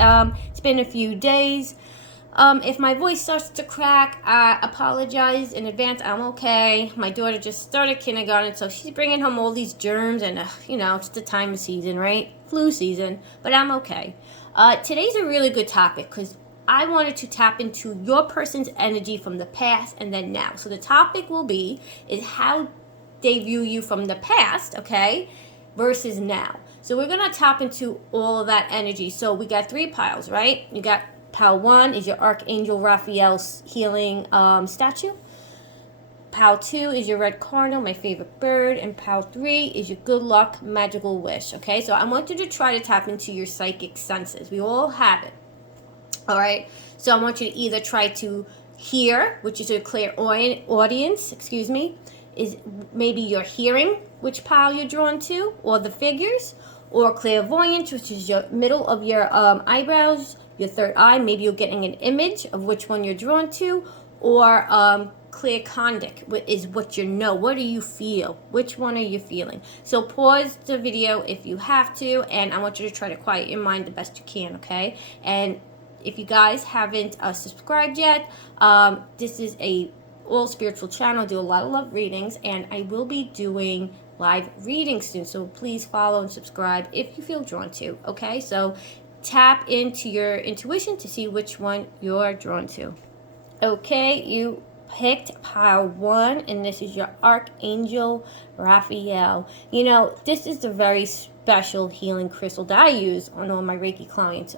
It's been a few days. If my voice starts to crack, I apologize in advance. I'm okay. My daughter just started kindergarten, so she's bringing home all these germs, and it's the time of season, right? Flu season, but I'm okay. Today's a really good topic because I wanted to tap into your person's energy from the past and then now. So the topic is how they view you from the past, okay, versus now. So we're going to tap into all of that energy. So we got 3 piles, right? You got pile 1 is your Archangel Raphael's healing statue. Pile 2 is your red cardinal, my favorite bird. And pile 3 is your good luck magical wish, okay? So I want you to try to tap into your psychic senses. We all have it, all right? So I want you to either try to hear, which is a clairaudience, is maybe you're hearing which pile you're drawn to, or the figures, or clairvoyance, which is your middle of your eyebrows, your third eye. Maybe you're getting an image of which one you're drawn to, or claircondic is what you know. What do you feel? Which one are you feeling? So pause the video if you have to, and I want you to try to quiet your mind the best you can, okay? And if you guys haven't subscribed yet, this is a all spiritual channel. I do a lot of love readings, and I will be doing live readings soon, so please follow and subscribe if you feel drawn to, okay? So tap into your intuition to see which one you're drawn to. Okay, you picked pile 1, and this is your Archangel Raphael. This is the very special healing crystal that I use on all my Reiki clients.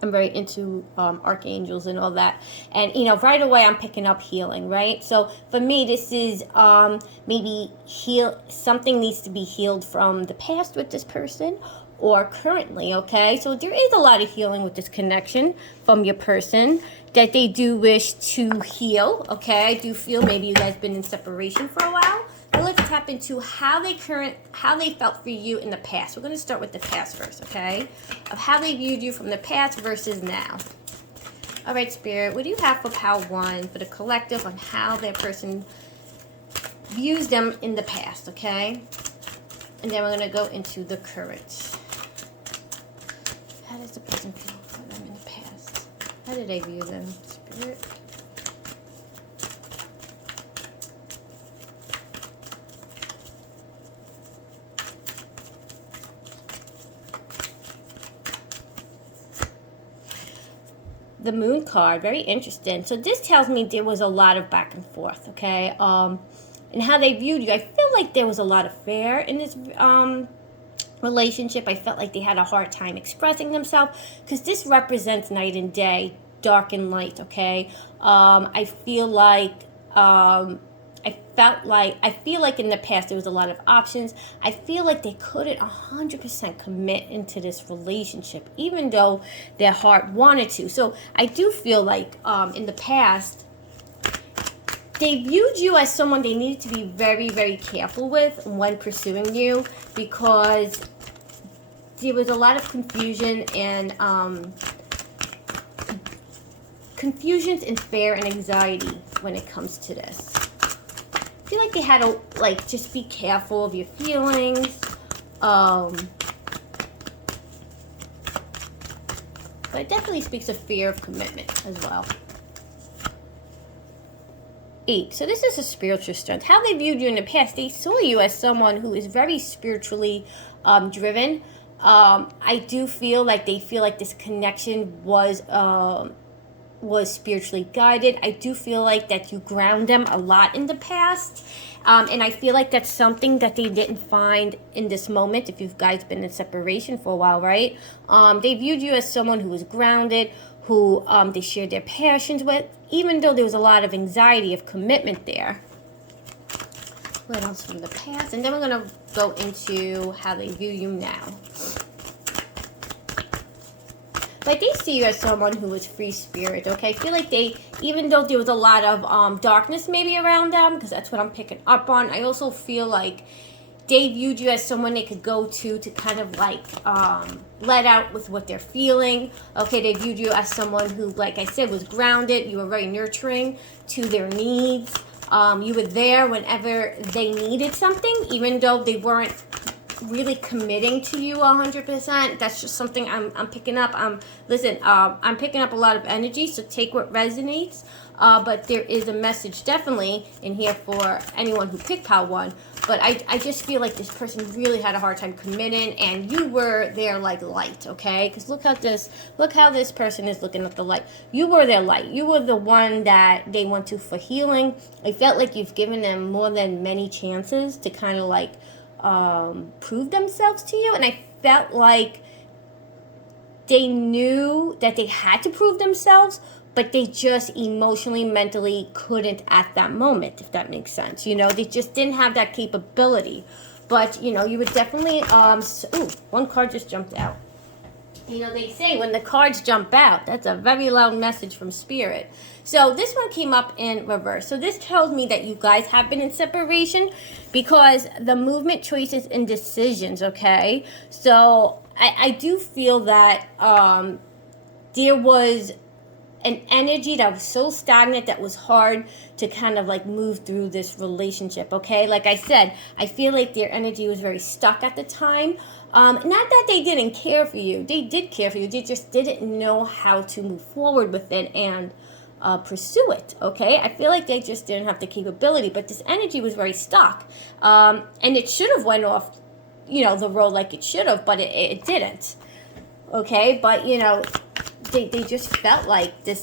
I'm very into archangels and all that, and right away I'm picking up healing, right? So for me, this is maybe something needs to be healed from the past with this person or currently, okay? So there is a lot of healing with this connection from your person that they do wish to heal, okay? I do feel maybe you guys been in separation for a while. But let's tap into how they felt for you in the past. We're going to start with the past first, okay? Of how they viewed you from the past versus now. All right, Spirit, what do you have for pile 1 for the collective on how their person views them in the past, okay? And then we're going to go into the current. How does the person feel for them in the past? How did they view them, Spirit? The Moon card, very interesting. So this tells me there was a lot of back and forth, okay? And how they viewed you. I feel like there was a lot of fear in this relationship. I felt like they had a hard time expressing themselves because this represents night and day, dark and light, okay? I feel like in the past there was a lot of options. I feel like they couldn't 100% commit into this relationship, even though their heart wanted to. So I do feel like in the past, they viewed you as someone they needed to be very, very careful with when pursuing you, because there was a lot of confusion and confusions and fear and anxiety when it comes to this. I feel like they had to just be careful of your feelings. But it definitely speaks of fear of commitment as well. 8. So this is a spiritual strength. How they viewed you in the past, they saw you as someone who is very spiritually driven. I do feel like they feel like this connection was spiritually guided. I do feel like that you ground them a lot in the past. And I feel like that's something that they didn't find in this moment if you guys been in separation for a while, right? They viewed you as someone who was grounded, who they shared their passions with, even though there was a lot of anxiety of commitment there. What else from the past? And then we're going to go into how they view you now. Like, they see you as someone who is free spirit, okay? I feel like they, even though there was a lot of darkness maybe around them, because that's what I'm picking up on, I also feel like they viewed you as someone they could go to kind of like let out with what they're feeling. Okay, they viewed you as someone who, like I said, was grounded. You were very nurturing to their needs. You were there whenever they needed something, even though they weren't really committing to you 100%. That's just something I'm picking up. Listen, I'm picking up a lot of energy, so take what resonates. But there is a message definitely in here for anyone who picked pile 1. But I just feel like this person really had a hard time committing, and you were their like light, okay? Because look how this person is looking at the light. You were their light. You were the one that they went to for healing. I felt like you've given them more than many chances to kind of like prove themselves to you, and I felt like they knew that they had to prove themselves, but they just emotionally, mentally couldn't at that moment, if that makes sense. You know, they just didn't have that capability. But, you know, you would definitely, ooh, one card just jumped out. You know, they say when the cards jump out, that's a very loud message from Spirit. So this one came up in reverse. So this tells me that you guys have been in separation because the movement, choices, and decisions, okay? So I do feel that there was an energy that was so stagnant that was hard to kind of like move through this relationship, okay? Like I said, I feel like their energy was very stuck at the time. Not that they didn't care for you. They did care for you. They just didn't know how to move forward with it and pursue it, okay? I feel like they just didn't have the capability, but this energy was very stuck. And it should have went off, you know, the road like it should have, but it didn't, okay? But, you know, they just felt like they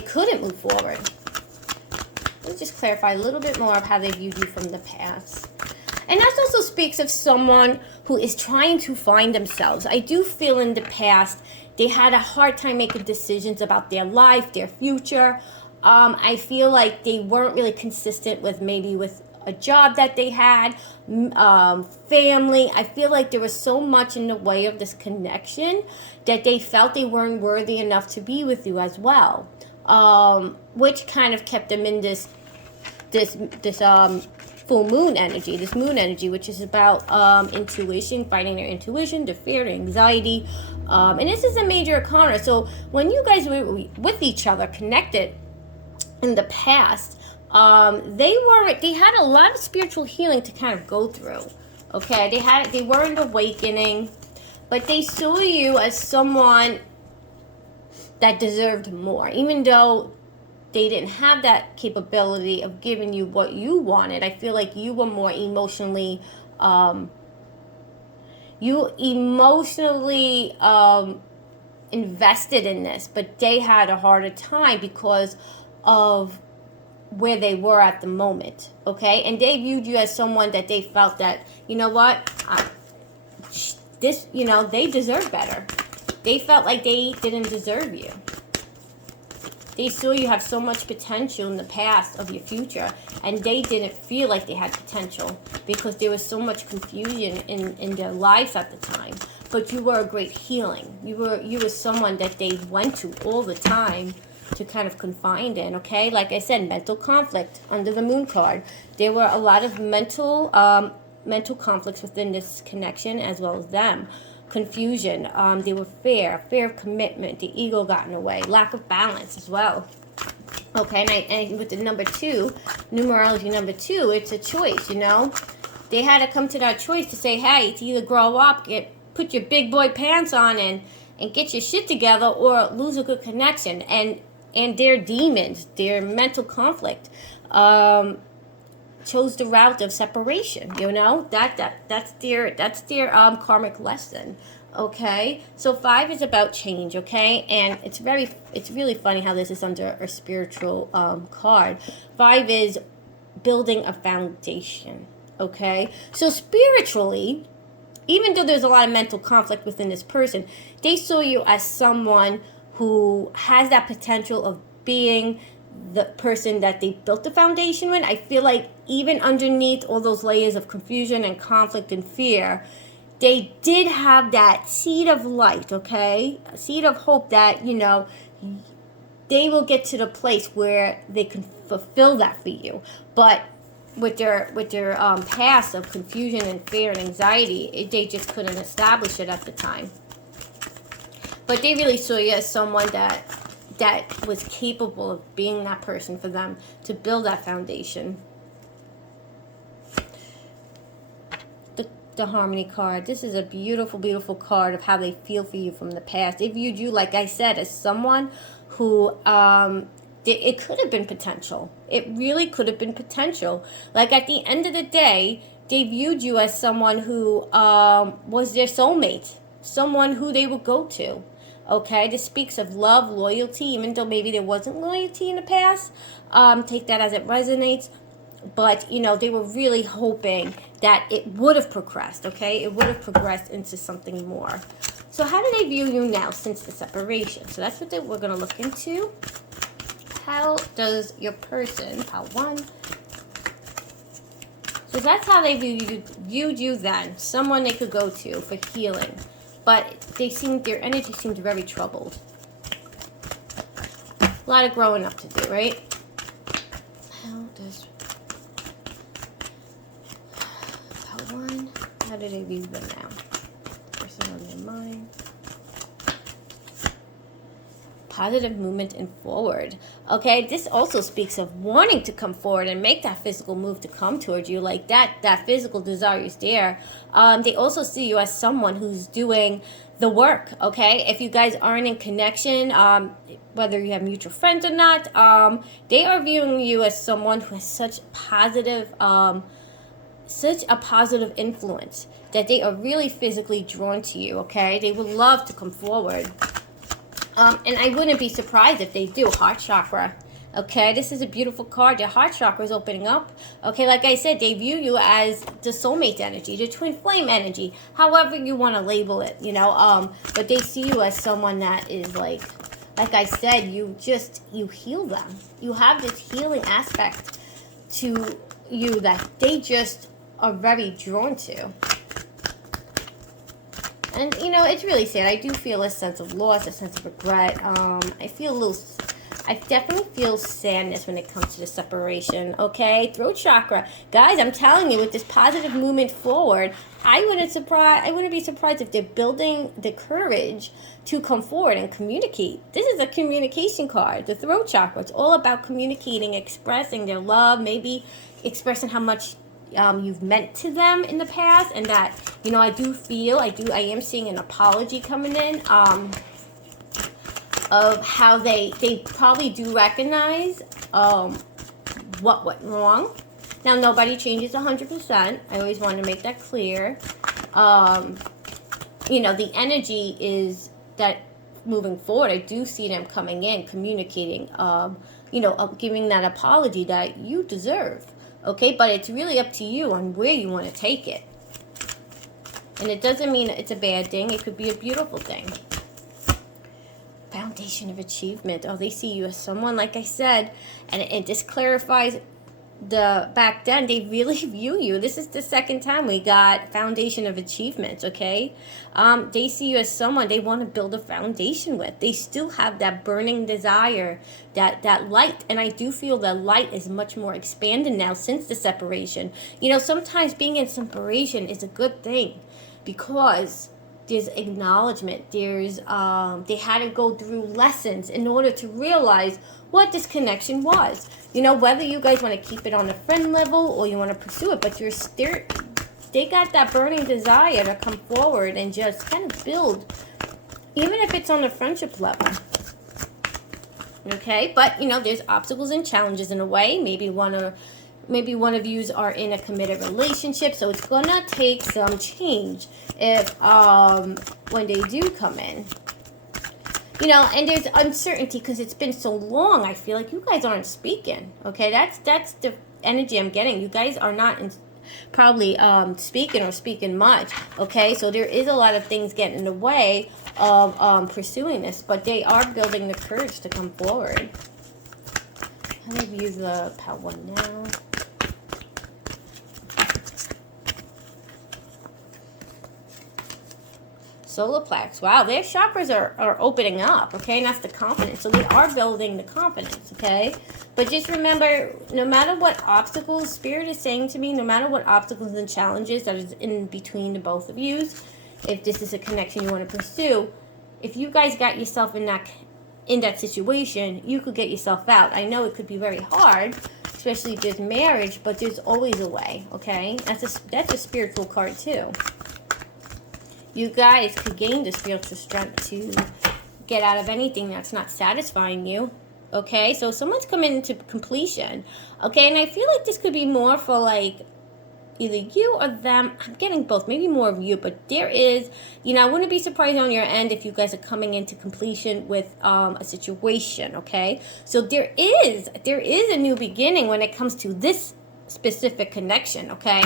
couldn't move forward. Let me just clarify a little bit more of how they viewed you from the past. And that also speaks of someone who is trying to find themselves. I do feel in the past they had a hard time making decisions about their life, their future. I feel like they weren't really consistent with a job that they had, family. I feel like there was so much in the way of this connection that they felt they weren't worthy enough to be with you as well, which kind of kept them in this full moon energy, this moon energy, which is about intuition, fighting their intuition, the fear, the anxiety, and this is a major arcana. So when you guys were with each other, connected in the past, they had a lot of spiritual healing to kind of go through. Okay, they weren't awakening, but they saw you as someone that deserved more, even though they didn't have that capability of giving you what you wanted. I feel like you were more emotionally, invested in this, but they had a harder time because of where they were at the moment, okay? And they viewed you as someone that they felt that, you know what, they deserve better. They felt like they didn't deserve you. They saw you have so much potential in the past of your future, and they didn't feel like they had potential because there was so much confusion in their lives at the time. But you were a great healing. You were someone that they went to all the time to kind of confide in, okay? Like I said, mental conflict under the moon card. There were a lot of mental conflicts within this connection as well as them. Confusion, they were fear of commitment, the ego got in the way, lack of balance as well. Okay, and with the number 2, numerology number 2, it's a choice, you know? They had to come to that choice to say, hey, it's either grow up, put your big boy pants on and get your shit together, or lose a good connection. And their demons, their mental conflict, chose the route of separation. You know, that's their karmic lesson. Okay, so 5 is about change. Okay, and it's really funny how this is under a spiritual card. 5 is building a foundation. Okay, so spiritually, even though there's a lot of mental conflict within this person, they saw you as someone who has that potential of being the person that they built the foundation with. I feel like even underneath all those layers of confusion and conflict and fear, they did have that seed of light, okay? A seed of hope that, you know, they will get to the place where they can fulfill that for you. But with their past of confusion and fear and anxiety, they just couldn't establish it at the time. But they really saw you as someone that was capable of being that person for them to build that foundation. the Harmony card. This is a beautiful, beautiful card of how they feel for you from the past. They viewed you, like I said, as someone who, it could have been potential. It really could have been potential. Like at the end of the day, they viewed you as someone who was their soulmate, someone who they would go to. Okay, this speaks of love, loyalty, even though maybe there wasn't loyalty in the past. Take that as it resonates. But, you know, they were really hoping that it would have progressed, okay? It would have progressed into something more. So how do they view you now since the separation? So that's what we're going to look into. How does your person, pile 1. So that's how they viewed you then. Someone they could go to for healing. But their energy seemed very troubled. A lot of growing up to do, right? How do they view them now? Person on their mind. Positive movement and forward. Okay, this also speaks of wanting to come forward and make that physical move to come towards you. Like that physical desire is there. They also see you as someone who's doing the work, okay? If you guys aren't in connection, whether you have mutual friends or not, they are viewing you as someone who has such a positive influence that they are really physically drawn to you, okay? They would love to come forward. And I wouldn't be surprised if they do. Heart chakra, okay? This is a beautiful card. Your heart chakra is opening up. Okay, like I said, they view you as the soulmate energy, the twin flame energy, however you want to label it, you know? But they see you as someone that is like I said, you heal them. You have this healing aspect to you that they just are very drawn to. And, you know, it's really sad. I do feel a sense of loss, a sense of regret. I definitely feel sadness when it comes to the separation, okay? Throat chakra. Guys, I'm telling you, with this positive movement forward, I wouldn't be surprised if they're building the courage to come forward and communicate. This is a communication card, the throat chakra. It's all about communicating, expressing their love, maybe expressing how much you've meant to them in the past, and that, you know, I am seeing an apology coming in, of how they probably do recognize what went wrong. Now, nobody changes 100%. I always want to make that clear. You know, the energy is that moving forward, I do see them coming in, communicating, you know, giving that apology that you deserve. Okay, but it's really up to you on where you want to take it. And it doesn't mean it's a bad thing. It could be a beautiful thing. Foundation of achievement. Oh, they see you as someone, like I said, and this clarifies back then, they really view you. This is the second time we got foundation of achievements, okay? They see you as someone they want to build a foundation with. They still have that burning desire, that light. And I do feel that light is much more expanded now since the separation. You know, sometimes being in separation is a good thing because there's acknowledgement. There's they had to go through lessons in order to realize what this connection was. You know, whether you guys want to keep it on a friend level or you want to pursue it, but they got that burning desire to come forward and just kind of build, even if it's on a friendship level. Okay, but you know, there's obstacles and challenges in a way. Maybe one of yous are in a committed relationship, so it's gonna take some change if when they do come in. You know, and there's uncertainty because it's been so long. I feel like you guys aren't speaking. Okay, that's the energy I'm getting. You guys are not probably speaking much. Okay, so there is a lot of things getting in the way of pursuing this, but they are building the courage to come forward. I'm gonna use the power one now. Solar plex. Wow, their chakras are opening up, okay? And that's the confidence. So they are building the confidence, okay? But just remember, no matter what obstacles, Spirit is saying to me, no matter what obstacles and challenges that is in between the both of you, if this is a connection you want to pursue, if you guys got yourself in that situation, you could get yourself out. I know it could be very hard especially if there's marriage, but there's always a way, okay? That's a spiritual card too. You guys could gain the spiritual strength to get out of anything that's not satisfying you, okay? So someone's coming into completion, okay? And I feel like this could be more for like either you or them. I'm getting both, maybe more of you, but there is, you know, I wouldn't be surprised on your end if you guys are coming into completion with a situation, okay? So there is a new beginning when it comes to this specific connection, okay?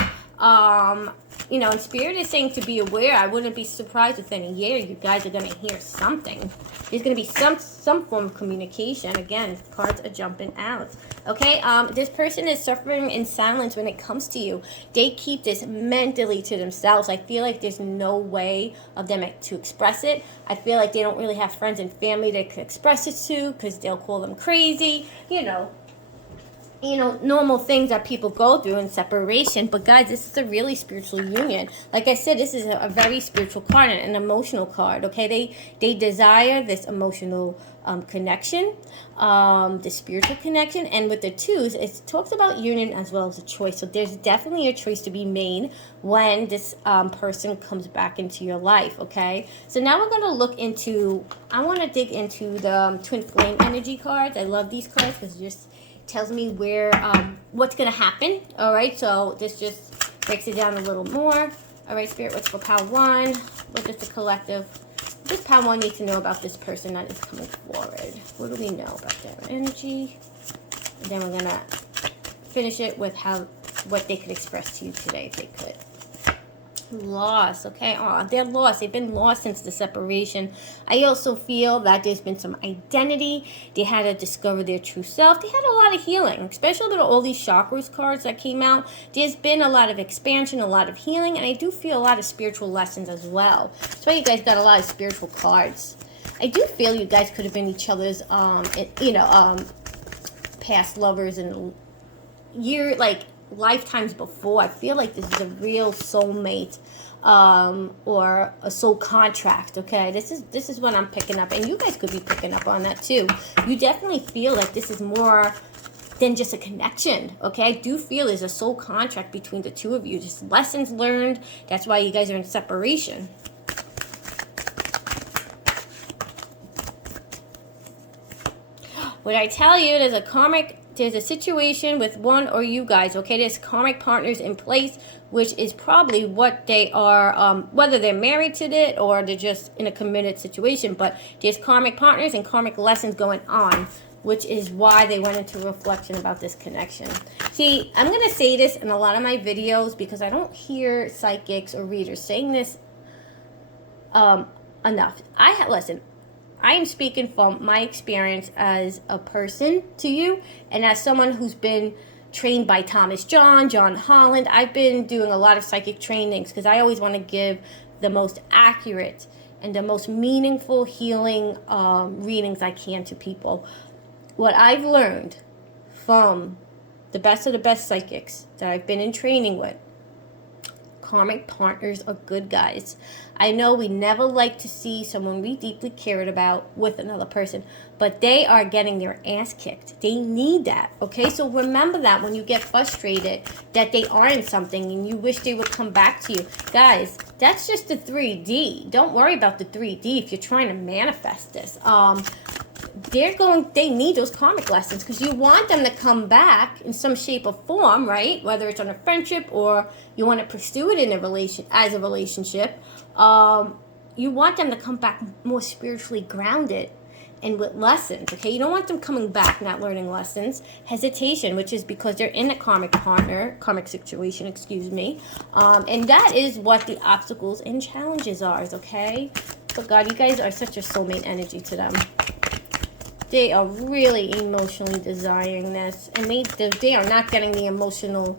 You know, and Spirit is saying to be aware. I wouldn't be surprised within a year you guys are going to hear something. There's going to be some form of communication. Again, cards are jumping out. Okay, this person is suffering in silence when it comes to you. They keep this mentally to themselves. I feel like there's no way of them to express it. I feel like they don't really have friends and family they could express it to because they'll call them crazy, you know, normal things that people go through in separation. But guys, this is a really spiritual union. Like I said, this is a very spiritual card, an emotional card, okay? They desire this emotional connection, the spiritual connection. And with the twos, it talks about union as well as a choice. So there's definitely a choice to be made when this person comes back into your life, okay? So now we're going to look into, I want to dig into the twin flame energy cards. I love these cards because just tells me where what's gonna happen. All right, so this just breaks it down a little more. All right, Spirit, what's for pile 1? What does the collective, what does pile 1 need to know about this person that is coming forward? What do we know about their energy? And then we're gonna finish it with what they could express to you today if they could. Loss, okay? They're lost. They've been lost since the separation. I also feel that there's been some identity. They had to discover their true self. They had a lot of healing, especially with all these chakras cards that came out. There's been a lot of expansion, a lot of healing, and I do feel a lot of spiritual lessons as well. That's why you guys got a lot of spiritual cards. I do feel you guys could have been each other's, past lovers and lifetimes before. I feel like this is a real soulmate or a soul contract, okay? This is what I'm picking up, and you guys could be picking up on that too. You definitely feel like this is more than just a connection, okay? I do feel there's a soul contract between the two of you, just lessons learned. That's why you guys are in separation. What I tell you, there's a situation with one or you guys, okay? There's karmic partners in place, which is probably what they are, whether they're married to it or they're just in a committed situation. But there's karmic partners and karmic lessons going on, which is why they went into reflection about this connection. See, I'm going to say this in a lot of my videos because I don't hear psychics or readers saying this enough. Listen, I am speaking from my experience as a person to you, and as someone who's been trained by Thomas John Holland. I've been doing a lot of psychic trainings because I always want to give the most accurate and the most meaningful healing readings I can to people. What I've learned from the best of the best psychics that I've been in training with, karmic partners are good guys. I know we never like to see someone we deeply cared about with another person, but they are getting their ass kicked. They need that, okay? So remember that when you get frustrated that they are in something and you wish they would come back to you. Guys, that's just the 3D. Don't worry about the 3D if you're trying to manifest this. They need those karmic lessons because you want them to come back in some shape or form, right? Whether it's on a friendship or you want to pursue it in a relationship. You want them to come back more spiritually grounded and with lessons, okay? You don't want them coming back not learning lessons. Hesitation, which is because they're in a karmic situation, and that is what the obstacles and challenges are, okay? But God, you guys are such a soulmate energy to them. They are really emotionally desiring this, and they are not getting the emotional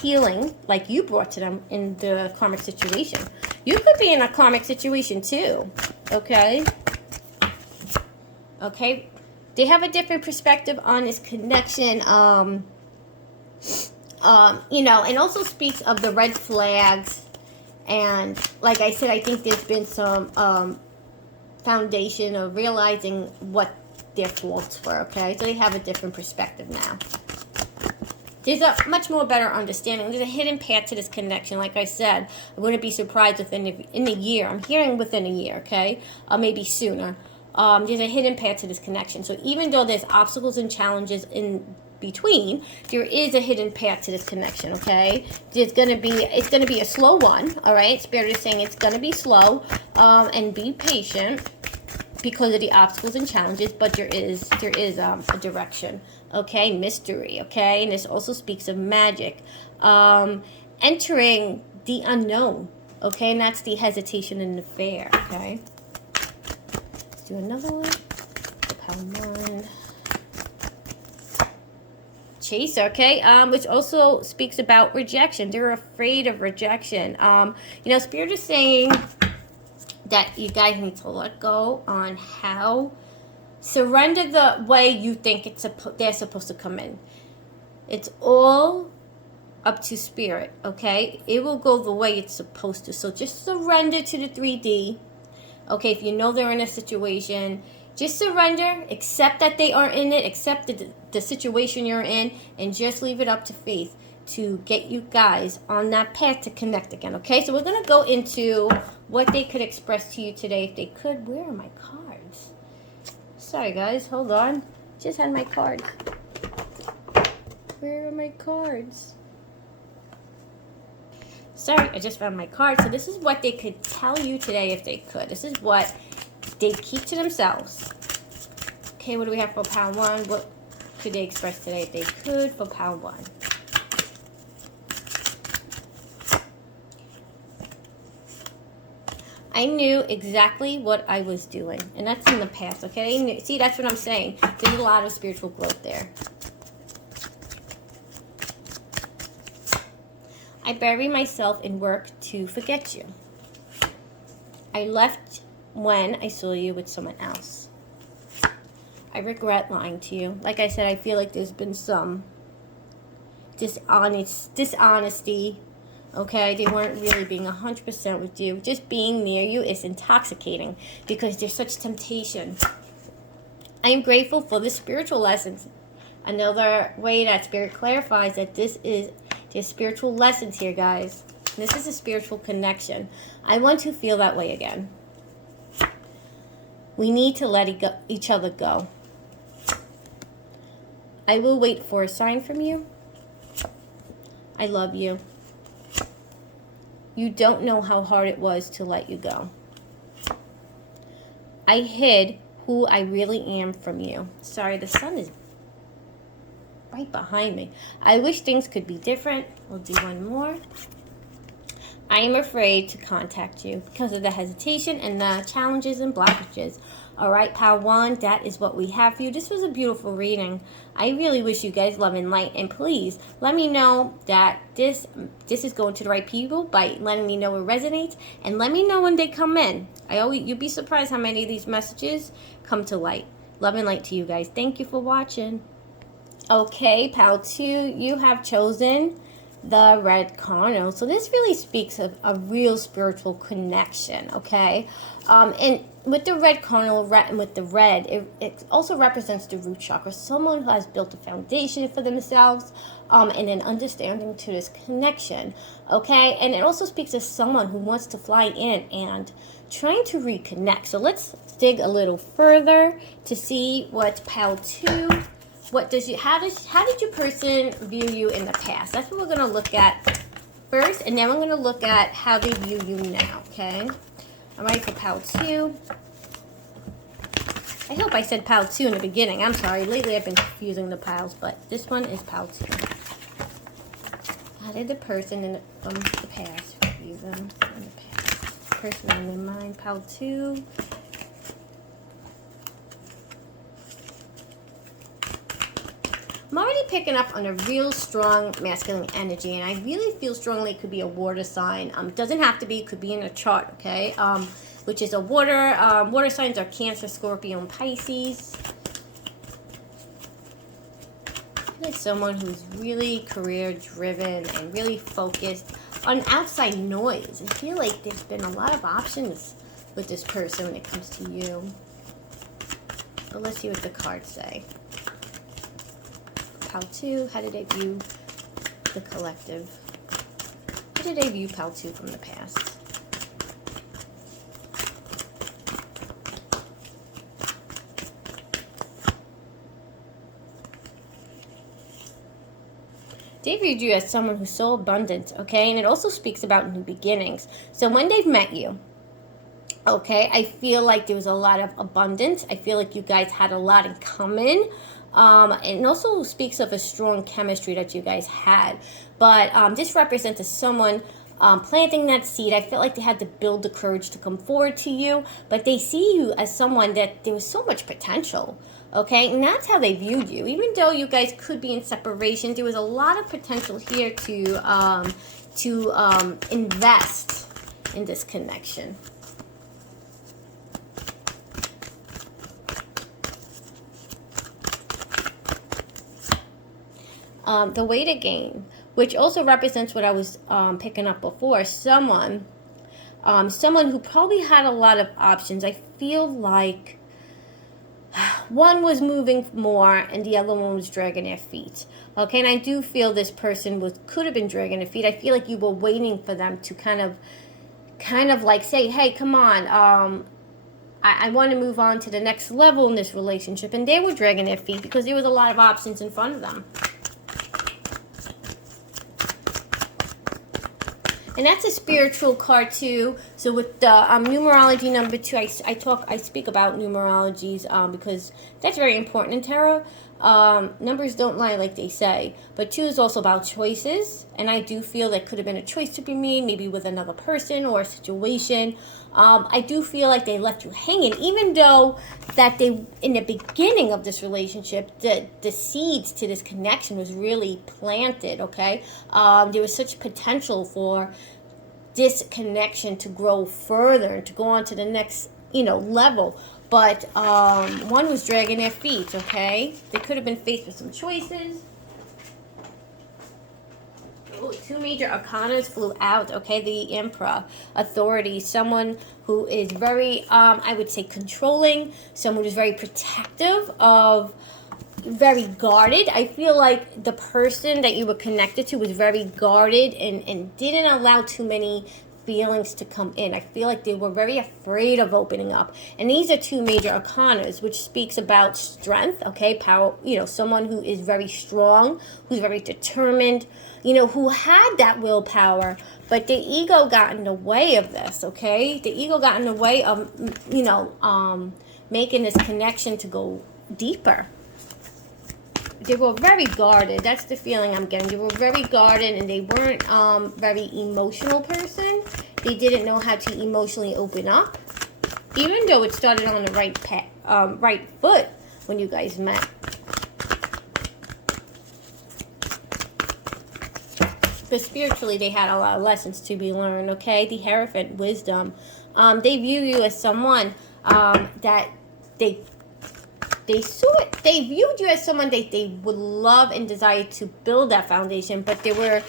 healing like you brought to them in the karmic situation. You could be in a karmic situation too, okay? Okay, they have a different perspective on this connection, and also speaks of the red flags. And like I said, I think there's been some foundation of realizing what their faults were, okay? So they have a different perspective now. There's a much more better understanding. There's a hidden path to this connection. Like I said, I wouldn't be surprised in a year. I'm hearing within a year, okay? Or maybe sooner. There's a hidden path to this connection. So even though there's obstacles and challenges in between, there is a hidden path to this connection, okay? It's gonna be a slow one, all right? Spirit is saying it's gonna be slow, and be patient because of the obstacles and challenges, but there is a direction, okay? Mystery, okay? And this also speaks of magic, entering the unknown, okay? And that's the hesitation in the fear, okay? Let's do another one. Pound one. Chaser, okay, which also speaks about rejection. They're afraid of rejection. Spirit is saying that you guys need to let go on how surrender the way you think they're supposed to come in. It's all up to Spirit, okay? It will go the way it's supposed to. So just surrender to the 3D. Okay, if you know they're in a situation, just surrender, accept that they are in it, accept the situation you're in, and just leave it up to faith to get you guys on that path to connect again, okay? So we're going to go into what they could express to you today if they could. Where are my cards? Sorry, guys. Hold on. Just had my cards. Where are my cards? Sorry, I just found my card. So this is what they could tell you today if they could. This is what they keep to themselves. Okay, what do we have for pound one? What could they express today if they could for pound one? I knew exactly what I was doing. And that's in the past, okay? See, that's what I'm saying. There's a lot of spiritual growth there. I bury myself in work to forget you. I left when I saw you with someone else. I regret lying to you. Like I said, I feel like there's been some dishonesty. Okay, they weren't really being 100% with you. Just being near you is intoxicating because there's such temptation. I am grateful for the spiritual lessons. Another way that Spirit clarifies that there's spiritual lessons here, guys. This is a spiritual connection. I want to feel that way again. We need to let each other go. I will wait for a sign from you. I love you. You don't know how hard it was to let you go. I hid who I really am from you. Sorry, the sun is right behind me. I wish things could be different. We'll do one more. I am afraid to contact you because of the hesitation and the challenges and blockages. All right, pile one, that is what we have for you. This was a beautiful reading. I really wish you guys love and light. And please let me know that this is going to the right people by letting me know it resonates. And let me know when they come in. You'd be surprised how many of these messages come to light. Love and light to you guys. Thank you for watching. Okay, pile two, you have chosen the red cardinal. So this really speaks of a real spiritual connection, okay? And with the red cardinal and with the red, it also represents the root chakra. Someone who has built a foundation for themselves and an understanding to this connection, okay? And it also speaks of someone who wants to fly in and trying to reconnect. So let's dig a little further to see what pile two. How did your person view you in the past? That's what we're going to look at first, and then we're going to look at how they view you now, okay? All right, for pile two. I hope I said pile two in the beginning. I'm sorry. Lately I've been confusing the piles, but this one is pile two. How did the person from the past view them in the past? Person on their mind, pile two. I'm already picking up on a real strong masculine energy, and I really feel strongly it could be a water sign. Doesn't have to be, it could be in a chart, okay? Which is a water signs are Cancer, Scorpio, and Pisces. It's someone who's really career driven and really focused on outside noise. I feel like there's been a lot of options with this person when it comes to you. But let's see what the cards say. Pile two, how did they view the collective. How did they view pile 2 from the past? They viewed you as someone who's so abundant, okay? And it also speaks about new beginnings. So when they've met you, okay, I feel like there was a lot of abundance. I feel like you guys had a lot in common. It also speaks of a strong chemistry that you guys had. But this represents someone planting that seed. I felt like they had to build the courage to come forward to you. But they see you as someone that there was so much potential. Okay, and that's how they viewed you. Even though you guys could be in separation, there was a lot of potential here to invest in this connection. The way to gain, which also represents what I was picking up before. Someone who probably had a lot of options. I feel like one was moving more and the other one was dragging their feet. Okay, and I do feel this person could have been dragging their feet. I feel like you were waiting for them to kind of like say, hey, come on, I want to move on to the next level in this relationship. And they were dragging their feet because there was a lot of options in front of them. And that's a spiritual card too. So with the numerology number 2, I speak about numerologies because that's very important in tarot. Numbers don't lie, like they say. But 2 is also about choices, and I do feel that could have been a choice to be made, maybe with another person or a situation. I do feel like they left you hanging, even though that they, in the beginning of this relationship, the seeds to this connection was really planted. Okay, there was such potential for this connection to grow further and to go on to the next, level. But one was dragging their feet. Okay, they could have been faced with some choices. Ooh, 2 major arcanas flew out. Okay, the Emperor, authority, someone who is very, I would say, controlling, someone who's very protective of, very guarded. I feel like the person that you were connected to was very guarded and didn't allow too many feelings to come in. I feel like they were very afraid of opening up. And these are 2 major arcanas, which speaks about strength, okay, power, someone who is very strong, who's very determined, who had that willpower, but the ego got in the way of this, okay? The ego got in the way of, making this connection to go deeper. They were very guarded. That's the feeling I'm getting. They were very guarded, and they weren't very emotional person. They didn't know how to emotionally open up, even though it started on the right foot when you guys met. But spiritually, they had a lot of lessons to be learned. Okay, the Hierophant, wisdom. They view you as someone that they viewed you as someone that they would love and desire to build that foundation, but their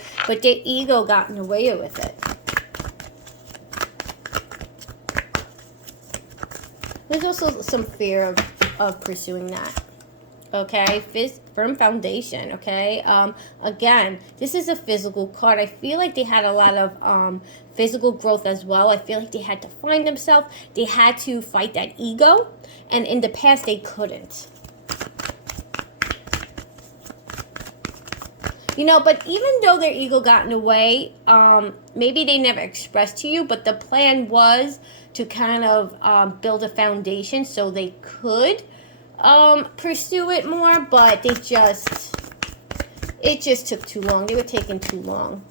ego got in the way with it. There's also some fear of pursuing that. Okay, firm foundation. Okay, again, this is a physical card. I feel like they had a lot of physical growth as well. I feel like they had to find themselves. They had to fight that ego, and in the past they couldn't. But even though their ego got in the way, maybe they never expressed to you, but the plan was to kind of build a foundation so they could pursue it more, but it just took too long. They were taking too long.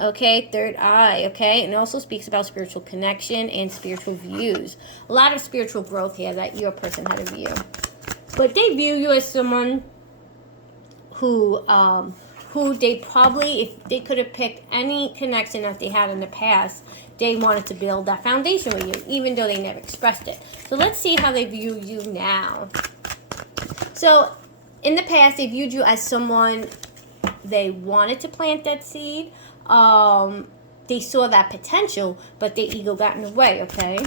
Okay, third eye, okay? And it also speaks about spiritual connection and spiritual views. A lot of spiritual growth here that your person had a view. But they view you as someone who they probably, if they could have picked any connection that they had in the past, they wanted to build that foundation with you, even though they never expressed it. So let's see how they view you now. So in the past, they viewed you as someone they wanted to plant that seed. They saw that potential, but their ego got in the way, okay?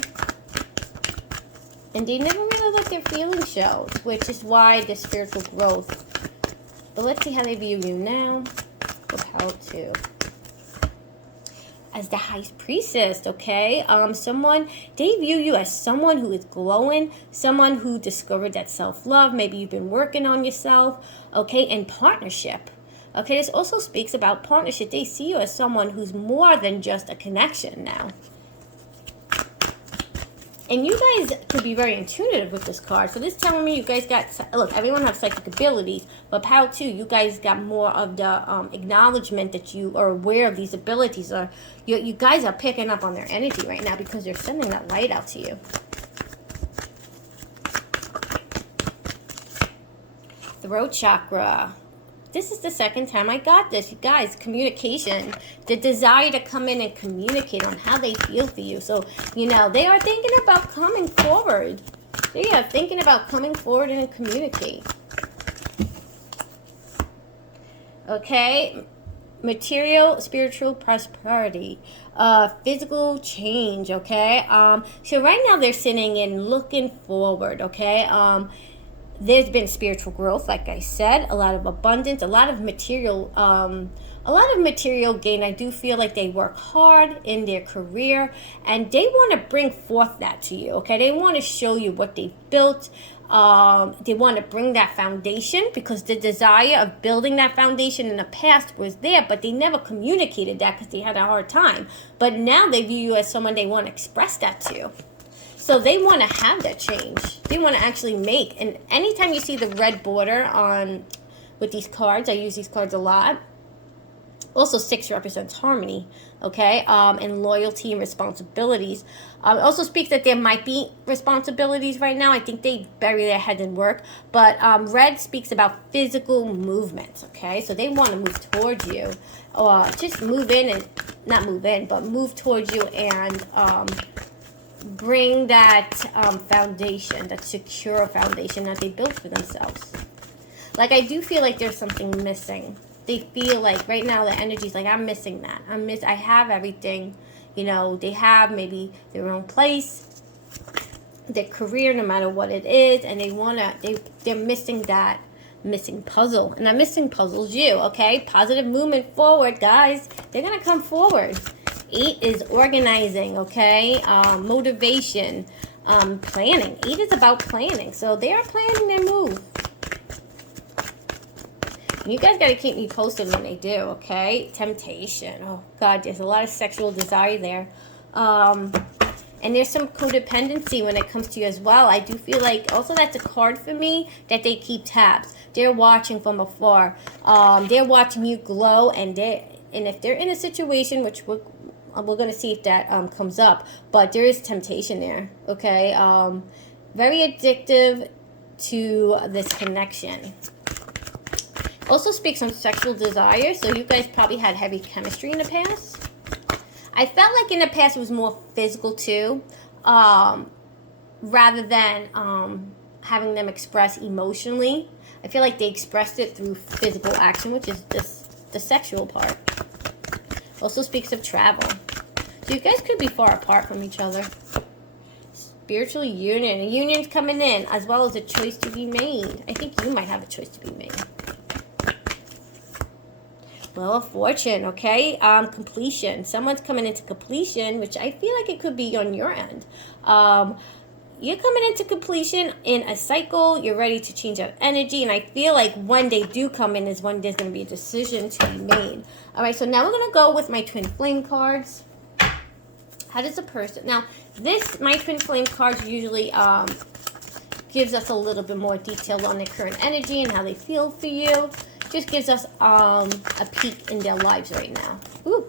And they never really let their feelings show, which is why the spiritual growth. But let's see how they view you now. for Pal 2. As the High Priestess, okay? They view you as someone who is glowing, someone who discovered that self-love. Maybe you've been working on yourself, okay? And partnership. Okay, this also speaks about partnership. They see you as someone who's more than just a connection now. And you guys could be very intuitive with this card. So this is telling me you guys got, look, everyone has psychic abilities, but Pal 2, you guys got more of the acknowledgement that you are aware of these abilities. You guys are picking up on their energy right now because they're sending that light out to you. Throat chakra. This is the second time I got this. You guys, communication. The desire to come in and communicate on how they feel for you. So, you know, they are thinking about coming forward. They are thinking about coming forward and communicate. Okay. Material, spiritual prosperity. Physical change, okay? So right now they're sitting and looking forward, okay? There's been spiritual growth, like I said, a lot of abundance, a lot of material gain. I do feel like they work hard in their career, and they want to bring forth that to you, okay? They want to show you what they've built. They want to bring that foundation, because the desire of building that foundation in the past was there, but they never communicated that because they had a hard time. But now they view you as someone they want to express that to. So they want to have that change. They want to actually make. And anytime you see the red border on with these cards, I use these cards a lot. Also, 6 represents harmony, okay? And loyalty and responsibilities. It also speaks that there might be responsibilities right now. I think they bury their head in work. But red speaks about physical movements, okay? So they want to move towards you. Or just move in and, not move in, but move towards you and bring that foundation, that secure foundation that they built for themselves. Like, I do feel like there's something missing. They feel like right now the energy's like, I'm missing that. I have everything. You know, they have maybe their own place, their career, no matter what it is, and they're missing that missing puzzle. And that missing puzzle's you, okay? Positive movement forward, guys. They're gonna come forward. 8 is organizing, okay? Motivation, planning. 8 is about planning. So they are planning their move. You guys got to keep me posted when they do, okay? Temptation. Oh, God, there's a lot of sexual desire there. And there's some codependency when it comes to you as well. I do feel like, also that's a card for me, that they keep tabs. They're watching from afar. They're watching you glow, and if they're in a situation, which we're going to see if that comes up, but there is temptation there, okay? Very addictive to this connection. Also speaks on sexual desire, so you guys probably had heavy chemistry in the past. I felt like in the past it was more physical too, rather than having them express emotionally. I feel like they expressed it through physical action, which is the sexual part. Also speaks of travel. So you guys could be far apart from each other. Spiritual union. A union's coming in, as well as a choice to be made. I think you might have a choice to be made. Wheel of Fortune, okay? Completion. Someone's coming into completion, which I feel like it could be on your end. You're coming into completion in a cycle. You're ready to change out energy. And I feel like when they do come in is when there's going to be a decision to be made. All right, so now we're going to go with my Twin Flame cards. How does a person... Now, my Twin Flame cards usually gives us a little bit more detail on their current energy and how they feel for you. Just gives us a peek in their lives right now. Ooh,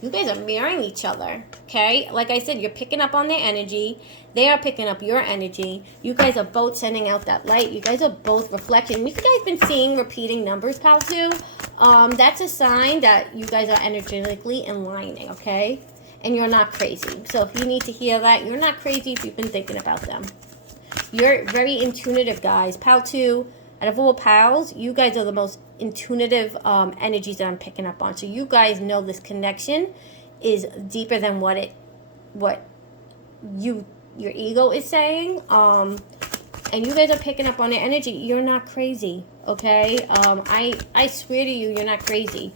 you guys are mirroring each other, okay? Like I said, you're picking up on their energy. They are picking up your energy. You guys are both sending out that light. You guys are both reflecting. You guys been seeing repeating numbers, Pal 2. That's a sign that you guys are energetically aligning, okay? And you're not crazy. So if you need to hear that, you're not crazy if you've been thinking about them. You're very intuitive, guys. Pal 2. Out of all pals, you guys are the most intuitive energies that I'm picking up on. So you guys know this connection is deeper than what your ego is saying. And you guys are picking up on their energy. You're not crazy, okay? I swear to you, you're not crazy.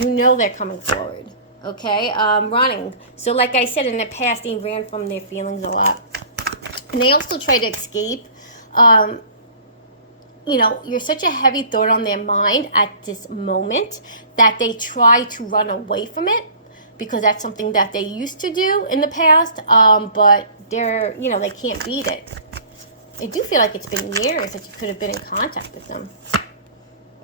You know they're coming forward. Okay, running. So like I said, in the past, they ran from their feelings a lot. And they also try to escape. You know, you're such a heavy thought on their mind at this moment that they try to run away from it because that's something that they used to do in the past, but they're, you know, they can't beat it. I do feel like it's been years that you could have been in contact with them.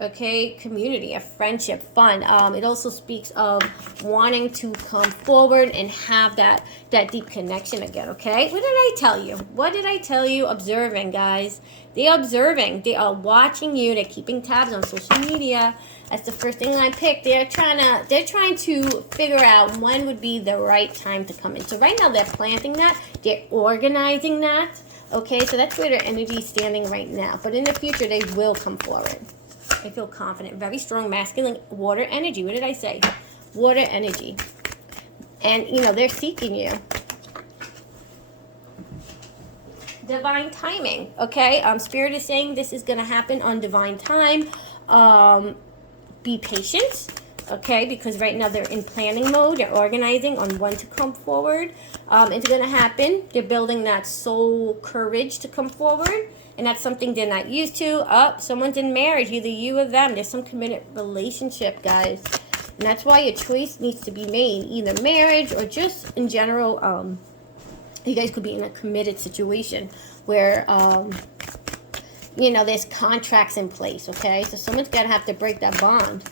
Okay, community, a friendship, fun. It also speaks of wanting to come forward and have that deep connection again, okay? What did I tell you? What did I tell you? Observing, guys. They're observing. They are watching you. They're keeping tabs on social media. That's the first thing I picked. They're trying to figure out when would be the right time to come in. So right now they're planting that. They're organizing that. Okay, so that's where their energy is standing right now. But in the future, they will come forward. I feel confident. Very strong masculine water energy. What did I say? Water energy. And, you know, they're seeking you. Divine timing. Okay? Spirit is saying this is going to happen on divine time. Be patient. Okay? Because right now they're in planning mode. They're organizing on when to come forward. It's going to happen. They're building that soul courage to come forward. And that's something they're not used to. Someone's in marriage, either you or them. There's some committed relationship, guys. And that's why a choice needs to be made. Either marriage or just in general, you guys could be in a committed situation where, you know, there's contracts in place, okay? So someone's going to have to break that bond.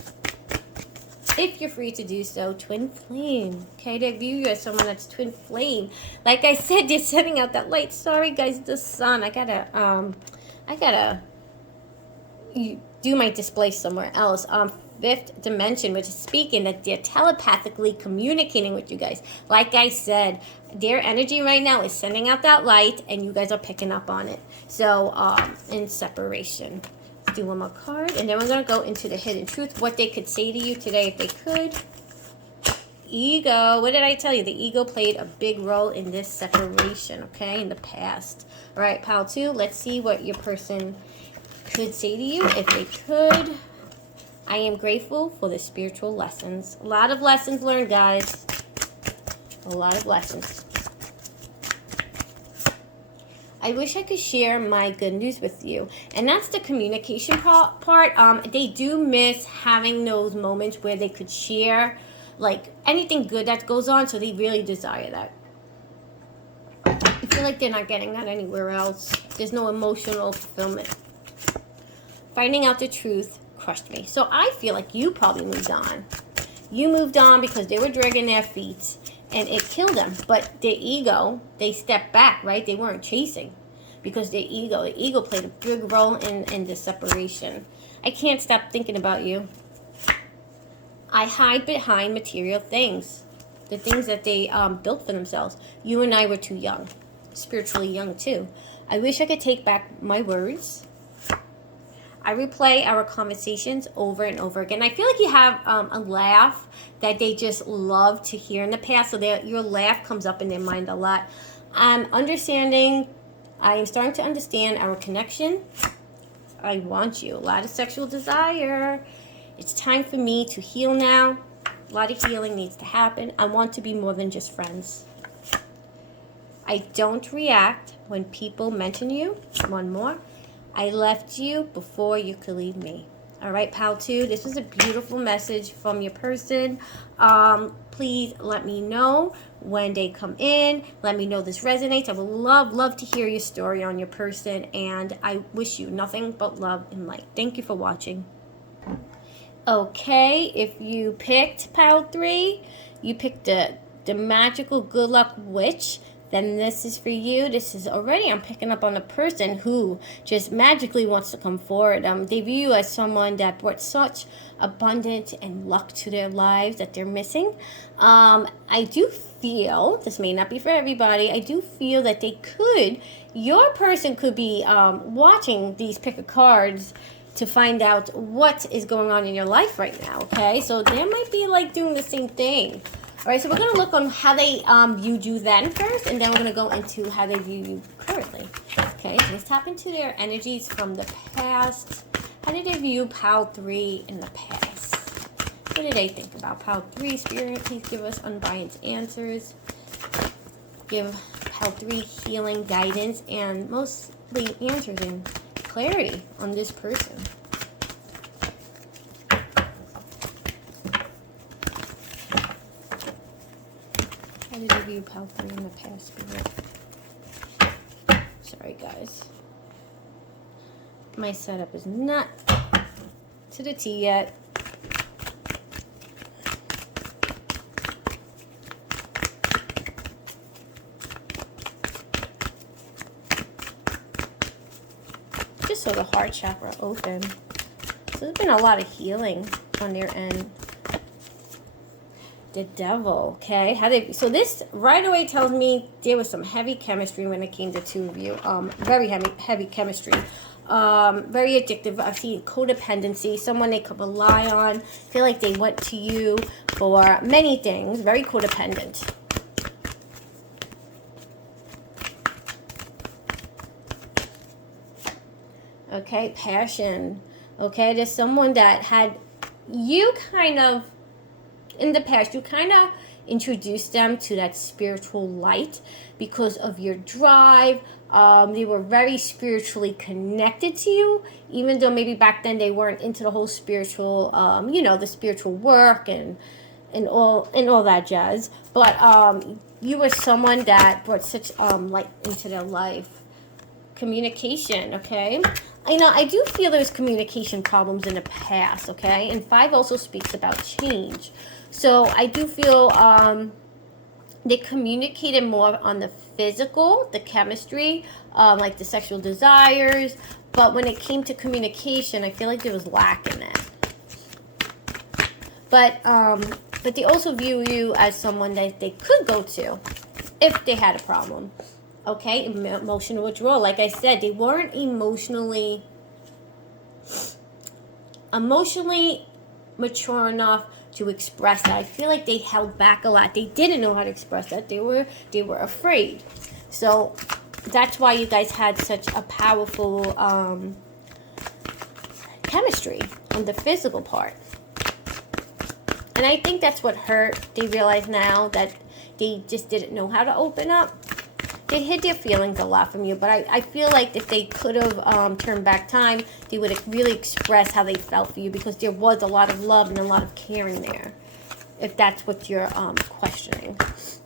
If you're free to do so, twin flame. Okay, they view you as someone that's twin flame. Like I said, they're sending out that light. Sorry, guys, the sun. I gotta do my display somewhere else. Fifth dimension, which is speaking that they're telepathically communicating with you guys. Like I said, their energy right now is sending out that light, and you guys are picking up on it. So, in separation. Do one more card, and then we're going to go into the hidden truth, what they could say to you today if they could. Ego. What did I tell you? The ego played a big role in this separation, okay, in the past. All right, pile 2, let's see what your person could say to you if they could. I am grateful for the spiritual lessons. A lot of lessons learned, guys. A lot of lessons. I wish I could share my good news with you. And that's the communication part. They do miss having those moments where they could share, like, anything good that goes on. So they really desire that. I feel like they're not getting that anywhere else. There's no emotional fulfillment. Finding out the truth crushed me. So I feel like you probably moved on. You moved on because they were dragging their feet. And it killed them. But their ego, they stepped back, right? They weren't chasing. Because the ego played a big role in the separation. I can't stop thinking about you. I hide behind material things. The things that they built for themselves. You and I were too young. Spiritually young, too. I wish I could take back my words. I replay our conversations over and over again. I feel like you have a laugh that they just love to hear in the past. So your laugh comes up in their mind a lot. I am starting to understand our connection. I want you. A lot of sexual desire. It's time for me to heal now. A lot of healing needs to happen. I want to be more than just friends. I don't react when people mention you. One more. I left you before you could leave me. All right, pal 2, this was a beautiful message from your person. Please let me know when they come in. Let me know this resonates. I would love to hear your story on your person. And I wish you nothing but love and light. Thank you for watching. Okay, if you picked pile 3, you picked the magical good luck witch, then this is for you. This is already, I'm picking up on a person who just magically wants to come forward. They view you as someone that brought such abundance and luck to their lives that they're missing. I do feel, this may not be for everybody, I do feel that your person could be watching these pick of cards to find out what is going on in your life right now, okay? So they might be like doing the same thing. All right, so we're going to look on how they viewed you then first, and then we're going to go into how they view you currently. Okay, so let's tap into their energies from the past. How did they view pile 3 in the past? What do they think about Pile 3? Spirit, please give us unbiased answers. Give Pile 3 healing, guidance, and mostly answers and clarity on this person. How did they view Pile 3 in the past, Spirit? Sorry, guys. My setup is not to the T yet. Just so the heart chakra open. So there's been a lot of healing on their end. The Devil, okay? So this right away tells me there was some heavy chemistry when it came to two of you. Very heavy chemistry. Very addictive. I've seen codependency. Someone they could rely on. Feel like they went to you for many things. Very codependent. Okay, passion. Okay, there's someone that had you kind of, in the past, you kind of introduced them to that spiritual light because of your drive. They were very spiritually connected to you, even though maybe back then they weren't into the whole spiritual, the spiritual work and all that jazz. But you were someone that brought such light into their life. Communication, okay? I do feel there's communication problems in the past, okay? And 5 also speaks about change. So I do feel they communicated more on the physical, the chemistry, like the sexual desires. But when it came to communication, I feel like there was lack in that. But they also view you as someone that they could go to if they had a problem. Okay, emotional withdrawal. Like I said, they weren't emotionally mature enough to express that. I feel like they held back a lot. They didn't know how to express that. They were afraid. So that's why you guys had such a powerful chemistry on the physical part. And I think that's what hurt. They realize now that they just didn't know how to open up. They hid their feelings a lot from you, but I feel like if they could have turned back time, they would have really expressed how they felt for you, because there was a lot of love and a lot of caring there, if that's what you're questioning.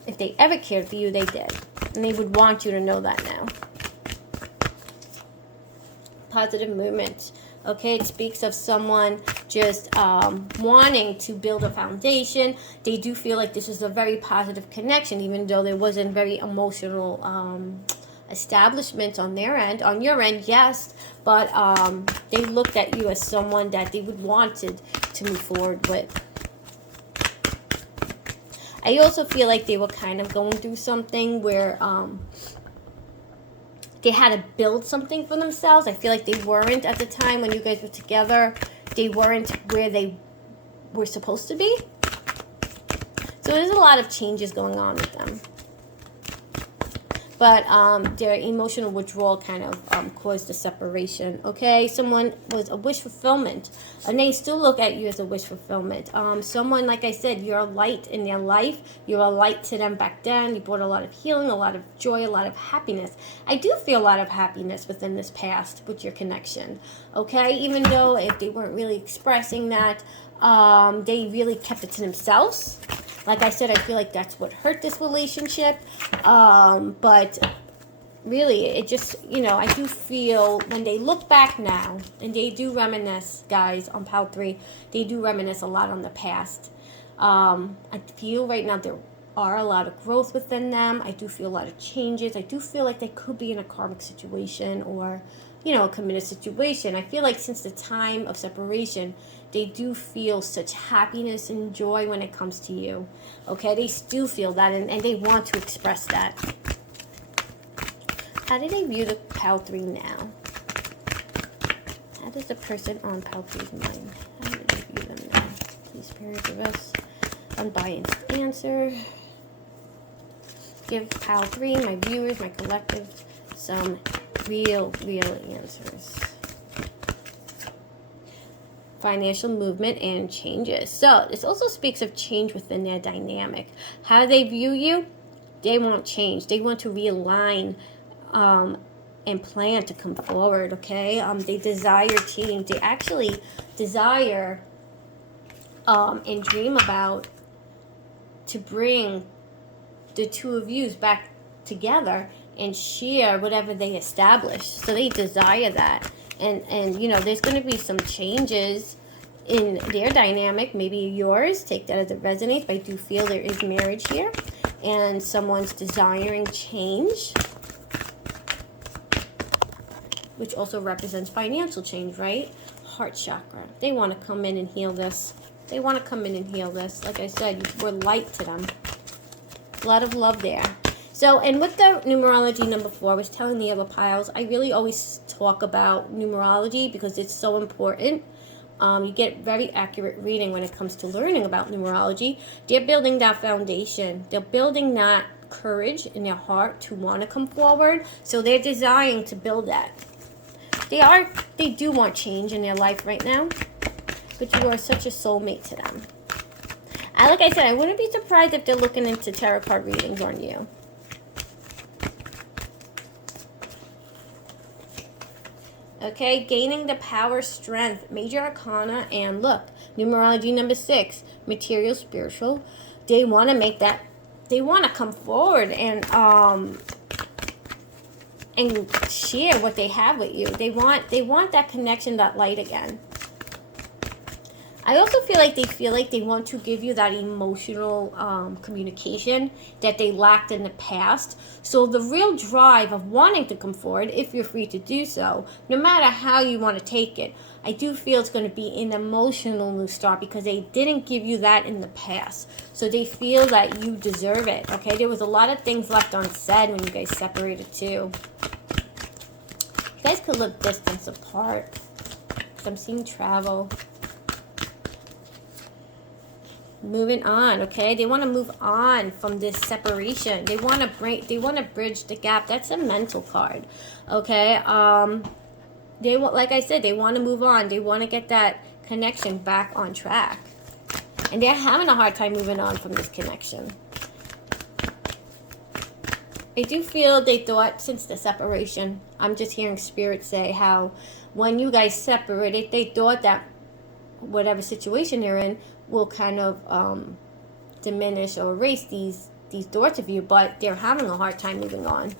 If they ever cared for you, they did. And they would want you to know that now. Positive movement. Okay, it speaks of someone just wanting to build a foundation. They do feel like this is a very positive connection, even though there wasn't very emotional establishment on their end. On your end, yes, but they looked at you as someone that they would wanted to move forward with. I also feel like they were kind of going through something where they had to build something for themselves. I feel like they weren't at the time when you guys were together. They weren't where they were supposed to be. So there's a lot of changes going on with them. But their emotional withdrawal kind of caused the separation. Okay, someone was a wish fulfillment. And they still look at you as a wish fulfillment. Someone, like I said, you're a light in their life. You're a light to them back then. You brought a lot of healing, a lot of joy, a lot of happiness. I do feel a lot of happiness within this past with your connection. Okay, even though if they weren't really expressing that, they really kept it to themselves. Like I said, I feel like that's what hurt this relationship. But really, it just, I do feel when they look back now, and they do reminisce, guys, on Pile 3, they do reminisce a lot on the past. I feel right now there are a lot of growth within them. I do feel a lot of changes. I do feel like they could be in a karmic situation or, a committed situation. I feel like since the time of separation, they do feel such happiness and joy when it comes to you. Okay, they still feel that, and they want to express that. How do they view the Pile 3 now? How does the person on Pile 3's mind? How do they view them now? Please, Spirit, give us unbiased answer. Give Pile 3, my viewers, my collective, some real answers. financial movement and changes. So this also speaks of change within their dynamic. How they view you, they want change. They want to realign and plan to come forward, okay? They desire change. They actually desire and dream about to bring the two of you back together and share whatever they establish. So they desire that. And you know, there's going to be some changes in their dynamic, maybe yours. Take that as it resonates, but I do feel there is marriage here. And someone's desiring change, which also represents financial change, right? Heart chakra. They want to come in and heal this. They want to come in and heal this. Like I said, you were light to them. A lot of love there. So, and with the numerology number 4, I was telling the other piles, I really always talk about numerology because it's so important. You get very accurate reading when it comes to learning about numerology. They're building that foundation. They're building that courage in their heart to want to come forward. So they're desiring to build that. They do want change in their life right now. But you are such a soulmate to them. Like I said, I wouldn't be surprised if they're looking into tarot card readings on you. Okay, gaining the power, strength, major arcana, and look, numerology number 6, material, spiritual. They want to make that, they want to come forward and share what they have with you. They want that connection, that light again. I also feel like they want to give you that emotional communication that they lacked in the past. So the real drive of wanting to come forward, if you're free to do so, no matter how you want to take it, I do feel it's going to be an emotional new start because they didn't give you that in the past. So they feel that you deserve it, okay? There was a lot of things left unsaid when you guys separated too. You guys could live distance apart. I'm seeing travel. Moving on, okay? They want to move on from this separation. They want to bridge the gap. That's a mental card, okay? They want, like I said, they want to move on. They want to get that connection back on track, and they're having a hard time moving on from this connection. I do feel they thought since the separation, I'm just hearing spirit say how when you guys separated, they thought that whatever situation they're in will kind of diminish or erase these thoughts of you, but they're having a hard time moving on.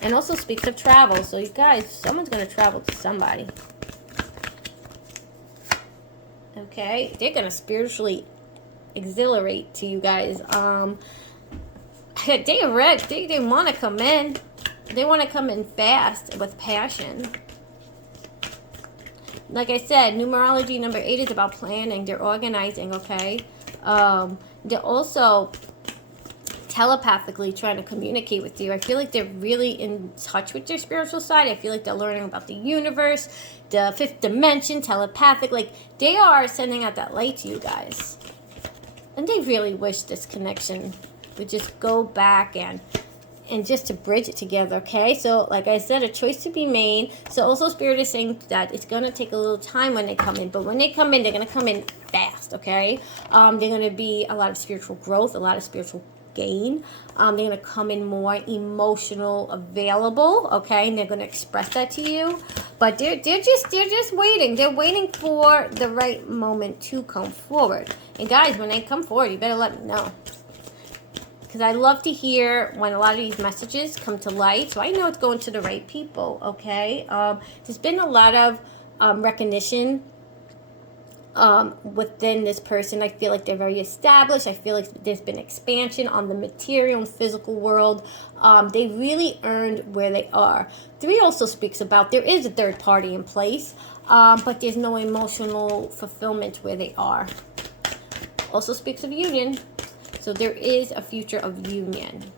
And also speaks of travel. So you guys, someone's going to travel to somebody. Okay? They're going to spiritually exhilarate to you guys. They want to come in. They want to come in fast with passion. Like I said, numerology number 8 is about planning. They're organizing, okay? They're also telepathically trying to communicate with you. I feel like they're really in touch with their spiritual side. I feel like they're learning about the universe, the 5th dimension, telepathic. Like, they are sending out that light to you guys. And they really wish this connection would just go back and just to bridge it together, okay? So, like I said, a choice to be made. So, also, Spirit is saying that it's going to take a little time when they come in. But when they come in, they're going to come in fast, okay? They're going to be a lot of spiritual growth, a lot of spiritual gain. They're going to come in more emotional, available, okay? And they're going to express that to you. But they're just waiting. They're waiting for the right moment to come forward. And, guys, when they come forward, you better let me know. Because I love to hear when a lot of these messages come to light. So I know it's going to the right people, okay? There's been a lot of recognition within this person. I feel like they're very established. I feel like there's been expansion on the material and physical world. They really earned where they are. 3 also speaks about there is a third party in place, but there's no emotional fulfillment where they are. Also speaks of union. So there is a future of union.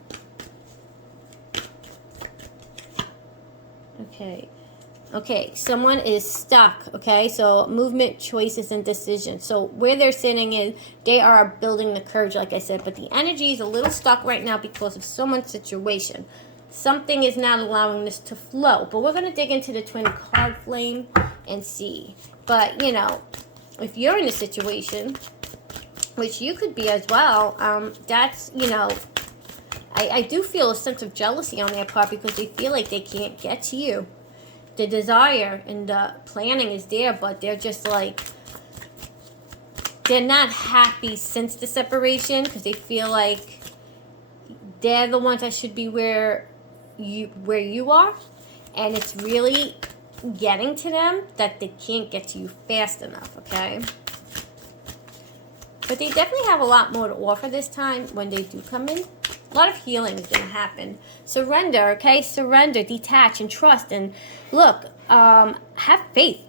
Okay, someone is stuck, okay? So movement, choices, and decisions. So where they're sitting is they are building the courage, like I said, but the energy is a little stuck right now because of someone's situation. something is not allowing this to flow. But we're going to dig into the twin card flame and see. But, you know, if you're in a situation, which you could be as well, that's, you know, I do feel a sense of jealousy on their part because they feel like they can't get to you. The desire and the planning is there, but they're just like, they're not happy since the separation because they feel like they're the ones that should be where you are, and it's really getting to them that they can't get to you fast enough, okay? But they definitely have a lot more to offer this time when they do come in. A lot of healing is going to happen. Surrender, okay? Surrender, detach, and trust. And look, have faith.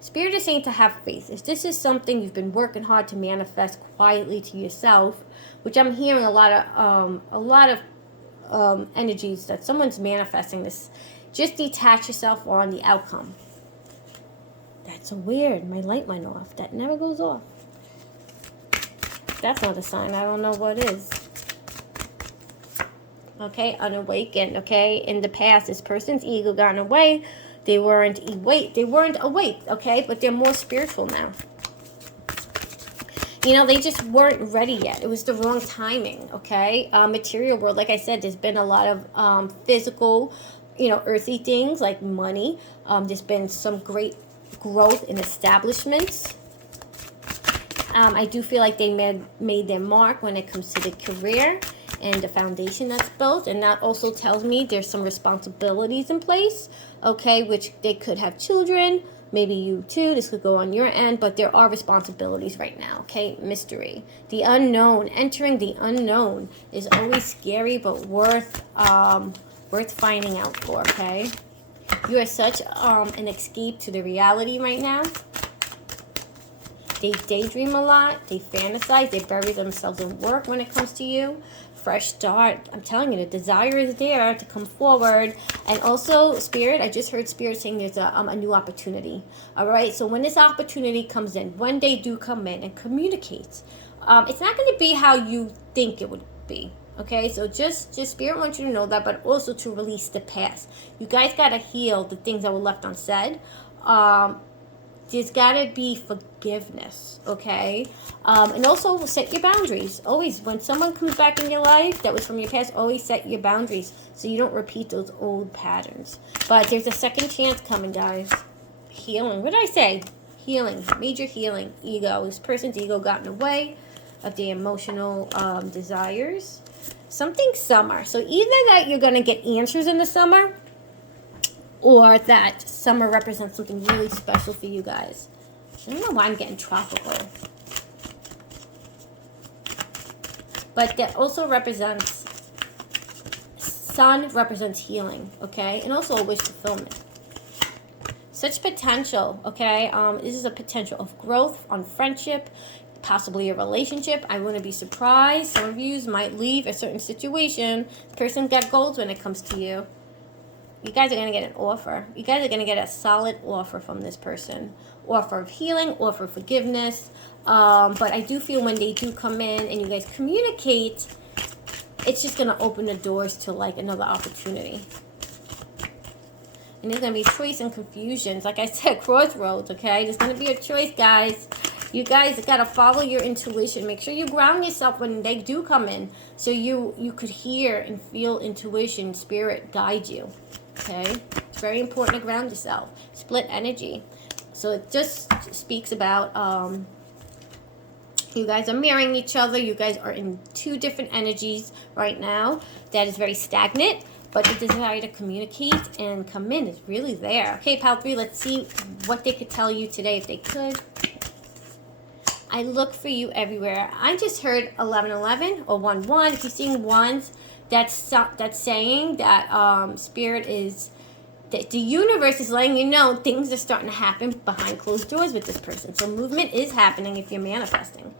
Spirit is saying to have faith. If this is something you've been working hard to manifest quietly to yourself, which I'm hearing a lot of energies that someone's manifesting this, just detach yourself on the outcome. That's so weird. My light went off. That never goes off. That's not a sign. I don't know what is. Okay, unawakened. Okay, in the past, this person's ego got away. They weren't awake. Okay, but they're more spiritual now. You know, they just weren't ready yet. It was the wrong timing. Okay, material world. Like I said, there's been a lot of physical, you know, earthy things like money. There's been some great growth in establishments. I do feel like they made their mark when it comes to the career and the foundation that's built. And that also tells me there's some responsibilities in place, okay, which they could have children, maybe you too. This could go on your end, but there are responsibilities right now, okay? Mystery. The unknown. Entering the unknown is always scary, but worth finding out for, okay? You are such an escape to the reality right now. They daydream a lot. They fantasize. They bury themselves in work when it comes to you. Fresh start. I'm telling you, the desire is there to come forward. And also, Spirit, I just heard Spirit saying there's a new opportunity. All right? So when this opportunity comes in, when they do come in and communicate, it's not going to be how you think it would be. Okay? So just Spirit wants you to know that, but also to release the past. You guys got to heal the things that were left unsaid. There's got to be forgiveness, okay? And also set your boundaries. Always, when someone comes back in your life that was from your past, always set your boundaries so you don't repeat those old patterns. But there's a second chance coming, guys. Healing. What did I say? Healing. Major healing. Ego. This person's ego got in the way of the emotional desires. Something summer. So either that you're going to get answers in the summer, or that summer represents something really special for you guys. I don't know why I'm getting tropical. But that also represents, sun represents healing, okay? And also a wish fulfillment. Such potential, okay? This is a potential of growth on friendship, possibly a relationship. I wouldn't be surprised. Some of you might leave a certain situation. The person got goals when it comes to you. You guys are going to get an offer. You guys are going to get a solid offer from this person. Offer of healing, offer of forgiveness. But I do feel when they do come in and you guys communicate, it's just going to open the doors to like another opportunity. And there's going to be choice and confusions. Like I said, crossroads, okay? There's going to be a choice, guys. You guys got to follow your intuition. Make sure you ground yourself when they do come in. So you could hear and feel intuition, spirit guide you. Okay, it's very important to ground yourself. Split energy. So it just speaks about you guys are mirroring each other. You guys are in two different energies right now. That is very stagnant, but the desire to communicate and come in is really there. Okay, Pal 3, let's see what they could tell you today if they could. I look for you everywhere. I just heard 1111 or 11. If you're seeing ones, that's saying that spirit is, that the universe is letting you know things are starting to happen behind closed doors with this person. So movement is happening if you're manifesting.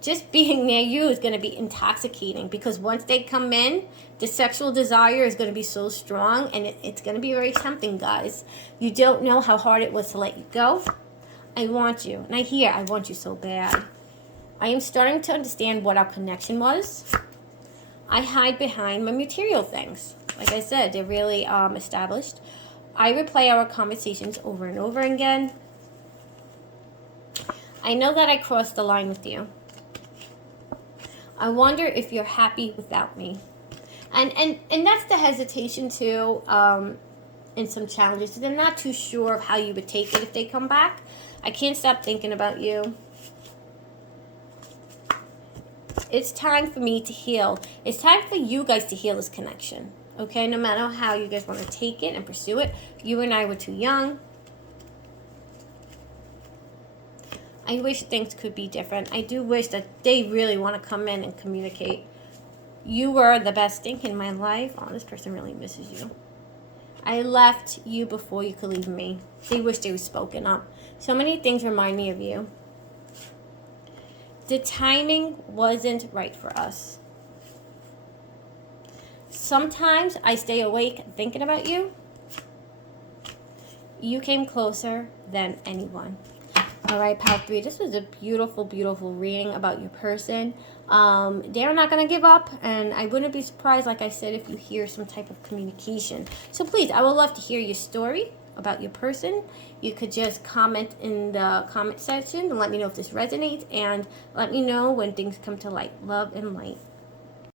Just being near you is going to be intoxicating because once they come in, the sexual desire is going to be so strong and it's going to be very tempting, guys. You don't know how hard it was to let you go. I want you. And I want you so bad. I am starting to understand what our connection was. I hide behind my material things. Like I said, they're really established. I replay our conversations over and over again. I know that I crossed the line with you. I wonder if you're happy without me. And that's the hesitation too, in some challenges. They're not too sure of how you would take it if they come back. I can't stop thinking about you. It's time for me to heal. It's time for you guys to heal this connection. Okay, no matter how you guys want to take it and pursue it. You and I were too young. I wish things could be different. I do wish that they really want to come in and communicate. You were the best thing in my life. Oh, this person really misses you. I left you before you could leave me. They wish they were spoken up. So many things remind me of you. The timing wasn't right for us. Sometimes I stay awake thinking about you. You came closer than anyone. All right, Pile 3, this was a beautiful, beautiful reading about your person. They're not going to give up, and I wouldn't be surprised, like I said, if you hear some type of communication. So please, I would love to hear your story about your person. You could just comment in the comment section and let me know if this resonates, and let me know when things come to light. Love and light.